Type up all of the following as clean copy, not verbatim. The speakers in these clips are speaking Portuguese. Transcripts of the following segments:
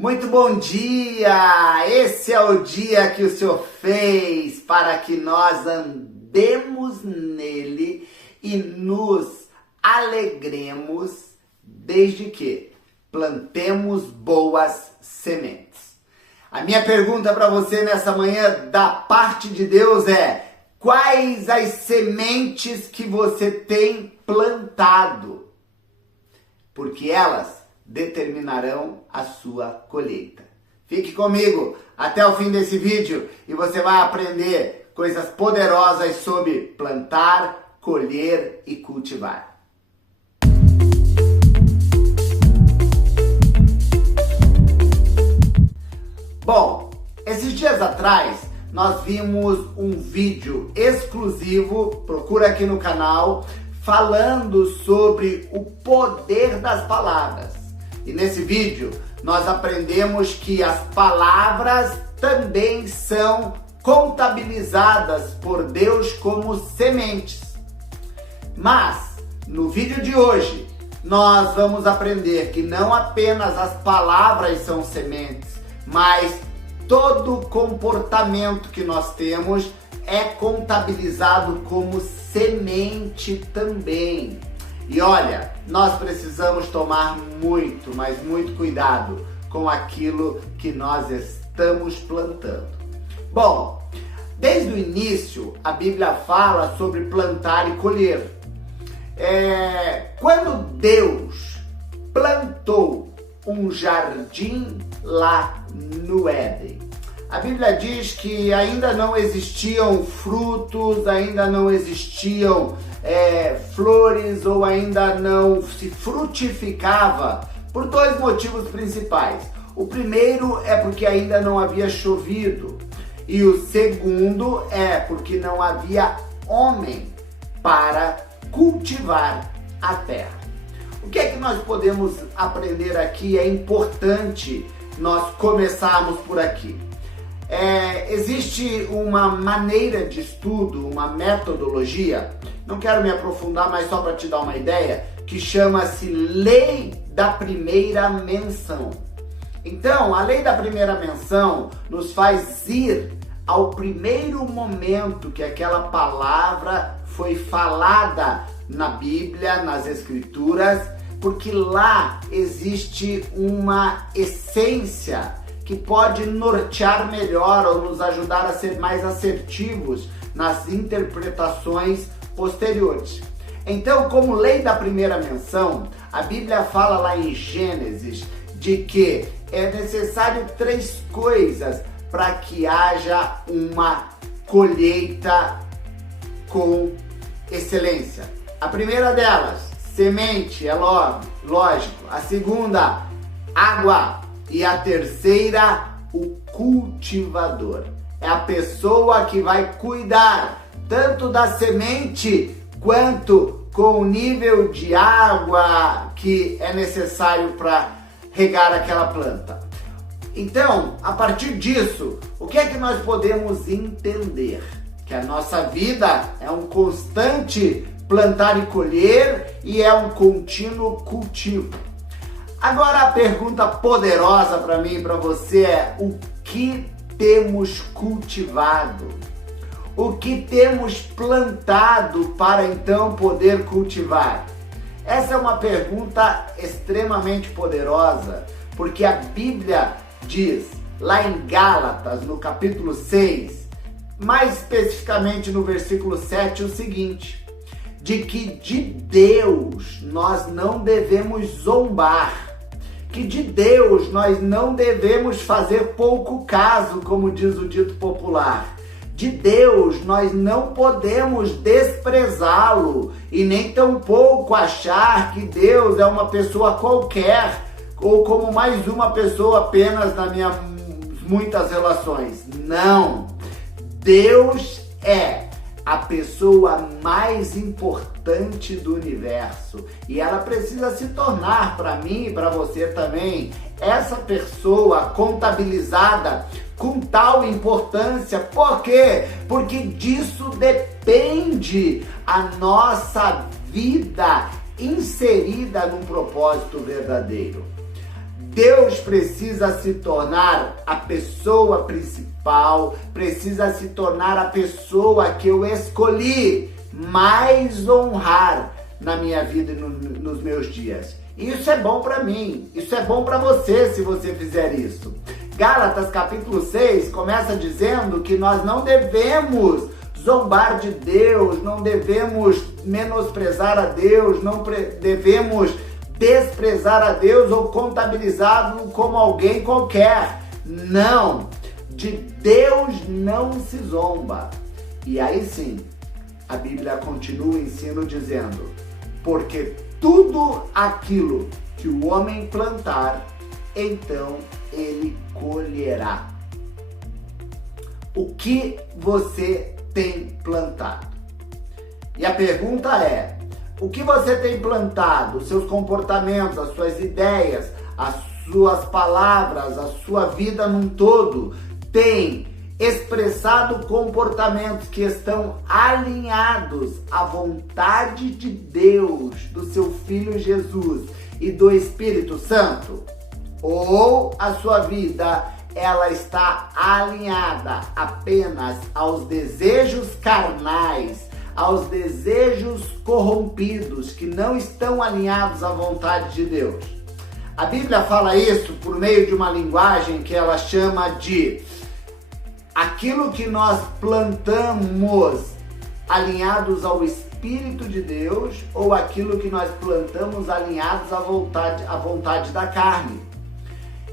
Muito bom dia! Esse é o dia que o Senhor fez para que nós andemos nele e nos alegremos desde que plantemos boas sementes. A minha pergunta para você nessa manhã da parte de Deus é: quais as sementes que você tem plantado? Porque elas determinarão a sua colheita. Fique comigo até o fim desse vídeo e você vai aprender coisas poderosas sobre plantar, colher e cultivar. Bom, esses dias atrás nós vimos um vídeo exclusivo, procura aqui no canal, falando sobre o poder das palavras. E nesse vídeo nós aprendemos que as palavras também são contabilizadas por Deus como sementes. Mas no vídeo de hoje nós vamos aprender que não apenas as palavras são sementes, mas todo comportamento que nós temos é contabilizado como semente também. E olha, nós precisamos tomar muito, mas muito cuidado com aquilo que nós estamos plantando. Bom, desde o início a Bíblia fala sobre plantar e colher. Quando Deus plantou um jardim lá no Éden, a Bíblia diz que ainda não existiam frutos, ainda não existiam flores ou ainda não se frutificava por dois motivos principais. O primeiro é porque ainda não havia chovido e o segundo é porque não havia homem para cultivar a terra. O que é que nós podemos aprender aqui? É importante nós começarmos por aqui. Existe uma maneira de estudo, uma metodologia, não quero me aprofundar, mas só para te dar uma ideia, que chama-se Lei da Primeira Menção. Então, a Lei da Primeira Menção nos faz ir ao primeiro momento que aquela palavra foi falada na Bíblia, nas Escrituras, porque lá existe uma essência que pode nortear melhor ou nos ajudar a ser mais assertivos nas interpretações posteriores. Então, como lei da primeira menção, a Bíblia fala lá em Gênesis de que é necessário 3 coisas para que haja uma colheita com excelência. A primeira delas, semente, é lógico. A segunda, água. E a terceira, o cultivador. É a pessoa que vai cuidar tanto da semente quanto com o nível de água que é necessário para regar aquela planta. Então, a partir disso, o que é que nós podemos entender? Que a nossa vida é um constante plantar e colher e é um contínuo cultivo. Agora a pergunta poderosa para mim e para você é: o que temos cultivado? O que temos plantado para então poder cultivar? Essa é uma pergunta extremamente poderosa, porque a Bíblia diz lá em Gálatas, no capítulo 6, mais especificamente no versículo 7, o seguinte: de que de Deus nós não devemos zombar, que de Deus nós não devemos fazer pouco caso, como diz o dito popular. De Deus nós não podemos desprezá-lo e nem tampouco achar que Deus é uma pessoa qualquer ou como mais uma pessoa apenas nas minhas muitas relações. Não! Deus é a pessoa mais importante do universo e ela precisa se tornar, para mim e para você também, essa pessoa contabilizada com tal importância. Por quê? Porque disso depende a nossa vida inserida num propósito verdadeiro. Deus precisa se tornar a pessoa principal, precisa se tornar a pessoa que eu escolhi mais honrar na minha vida e nos meus dias. Isso é bom para mim, isso é bom para você se você fizer isso. Gálatas capítulo 6 começa dizendo que nós não devemos zombar de Deus, não devemos menosprezar a Deus, não devemos desprezar a Deus ou contabilizá-lo como alguém qualquer. Não, de Deus não se zomba. E aí sim, a Bíblia continua o ensino dizendo: porque tudo aquilo que o homem plantar, então ele colherá. O que você tem plantado? E a pergunta é: o que você tem plantado? Os seus comportamentos, as suas ideias, as suas palavras, a sua vida num todo tem expressado comportamentos que estão alinhados à vontade de Deus, do seu Filho Jesus e do Espírito Santo? Ou a sua vida, ela está alinhada apenas aos desejos carnais, aos desejos corrompidos, que não estão alinhados à vontade de Deus? A Bíblia fala isso por meio de uma linguagem que ela chama de aquilo que nós plantamos alinhados ao Espírito de Deus, ou aquilo que nós plantamos alinhados à vontade da carne.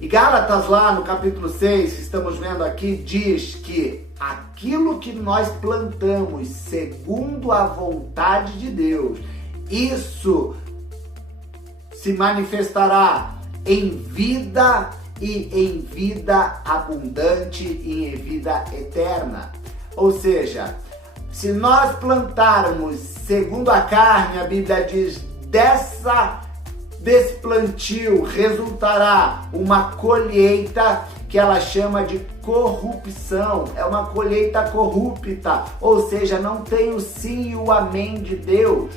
E Gálatas, lá no capítulo 6, que estamos vendo aqui, diz que aquilo que nós plantamos segundo a vontade de Deus, isso se manifestará em vida e em vida abundante e em vida eterna. Ou seja, se nós plantarmos segundo a carne, a Bíblia diz, desse plantio resultará uma colheita que ela chama de corrupção. É uma colheita corrupta, ou seja, não tem o sim e o amém de Deus.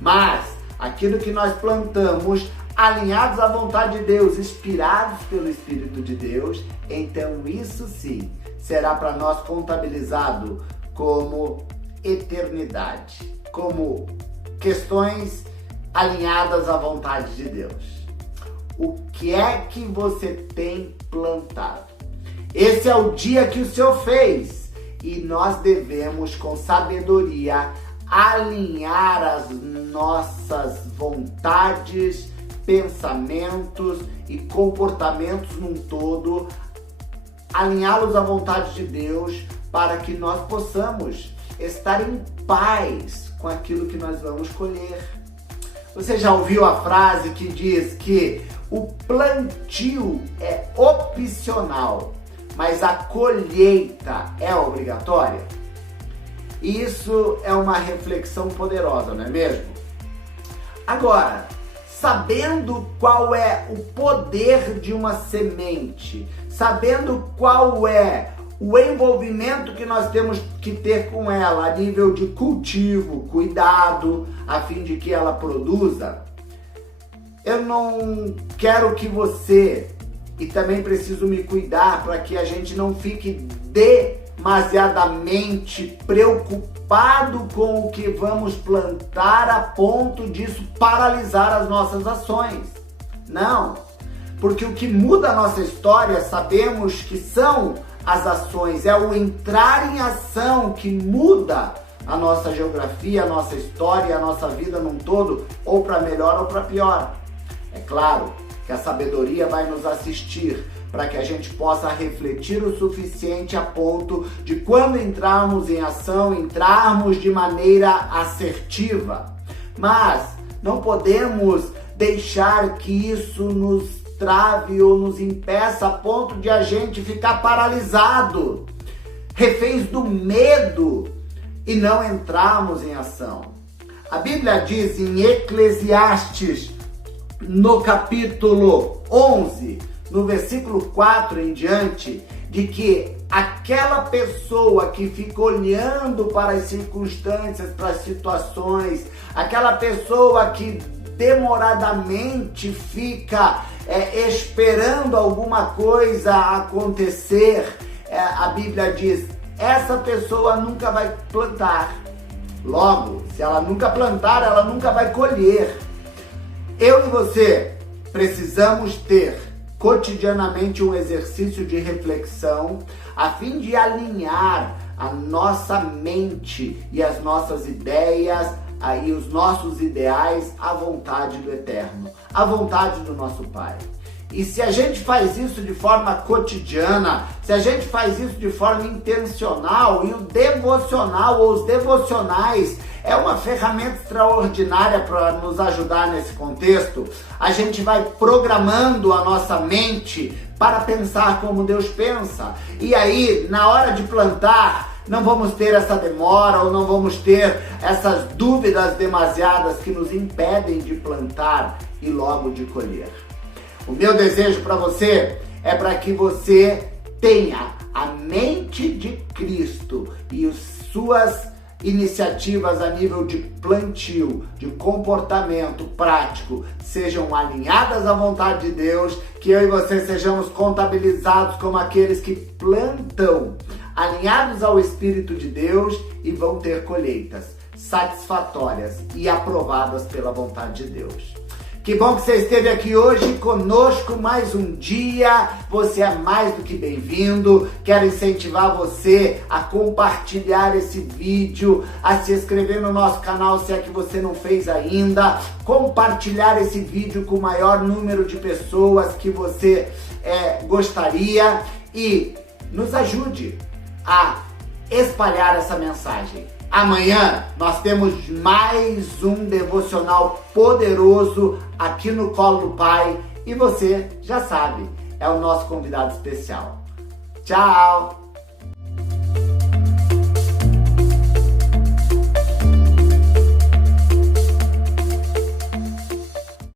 Mas aquilo que nós plantamos alinhados à vontade de Deus, inspirados pelo Espírito de Deus, então isso sim será para nós contabilizado como eternidade, como questões alinhadas à vontade de Deus. O que é que você tem plantado? Esse é o dia que o Senhor fez e nós devemos, com sabedoria, alinhar as nossas vontades, pensamentos e comportamentos num todo, alinhá-los à vontade de Deus, para que nós possamos estar em paz com aquilo que nós vamos colher. Você já ouviu a frase que diz que o plantio é opcional, mas a colheita é obrigatória? Isso é uma reflexão poderosa, não é mesmo? Agora, sabendo qual é o poder de uma semente, sabendo qual é o envolvimento que nós temos que ter com ela a nível de cultivo, cuidado, a fim de que ela produza, eu não quero que você, e também preciso me cuidar para que a gente não fique demasiadamente preocupado com o que vamos plantar a ponto disso paralisar as nossas ações. Não, porque o que muda a nossa história, sabemos que são as ações, é o entrar em ação que muda a nossa geografia, a nossa história, a nossa vida num todo, ou para melhor ou para pior. É claro que a sabedoria vai nos assistir para que a gente possa refletir o suficiente a ponto de, quando entrarmos em ação, entrarmos de maneira assertiva. Mas não podemos deixar que isso nos trave ou nos impeça a ponto de a gente ficar paralisado, reféns do medo e não entrarmos em ação. A Bíblia diz em Eclesiastes, no capítulo 11, no versículo 4 em diante, de que aquela pessoa que fica olhando para as circunstâncias, para as situações, aquela pessoa que demoradamente fica esperando alguma coisa acontecer, a Bíblia diz, essa pessoa nunca vai plantar. Logo, se ela nunca plantar, ela nunca vai colher. Eu e você precisamos ter cotidianamente um exercício de reflexão a fim de alinhar a nossa mente e as nossas ideias e os nossos ideais à vontade do Eterno, à vontade do nosso Pai. E se a gente faz isso de forma cotidiana, se a gente faz isso de forma intencional, e o devocional ou os devocionais é uma ferramenta extraordinária para nos ajudar nesse contexto, a gente vai programando a nossa mente para pensar como Deus pensa. E aí, na hora de plantar, não vamos ter essa demora ou não vamos ter essas dúvidas demasiadas que nos impedem de plantar e logo de colher. O meu desejo para você é para que você tenha a mente de Cristo e as suas iniciativas a nível de plantio, de comportamento prático, sejam alinhadas à vontade de Deus, que eu e você sejamos contabilizados como aqueles que plantam, alinhados ao Espírito de Deus e vão ter colheitas satisfatórias e aprovadas pela vontade de Deus. Que bom que você esteve aqui hoje conosco mais um dia. Você é mais do que bem-vindo. Quero incentivar você a compartilhar esse vídeo, a se inscrever no nosso canal se é que você não fez ainda, compartilhar esse vídeo com o maior número de pessoas que você gostaria e nos ajude a espalhar essa mensagem. Amanhã nós temos mais um devocional poderoso aqui no Colo do Pai e você já sabe, é o nosso convidado especial. Tchau!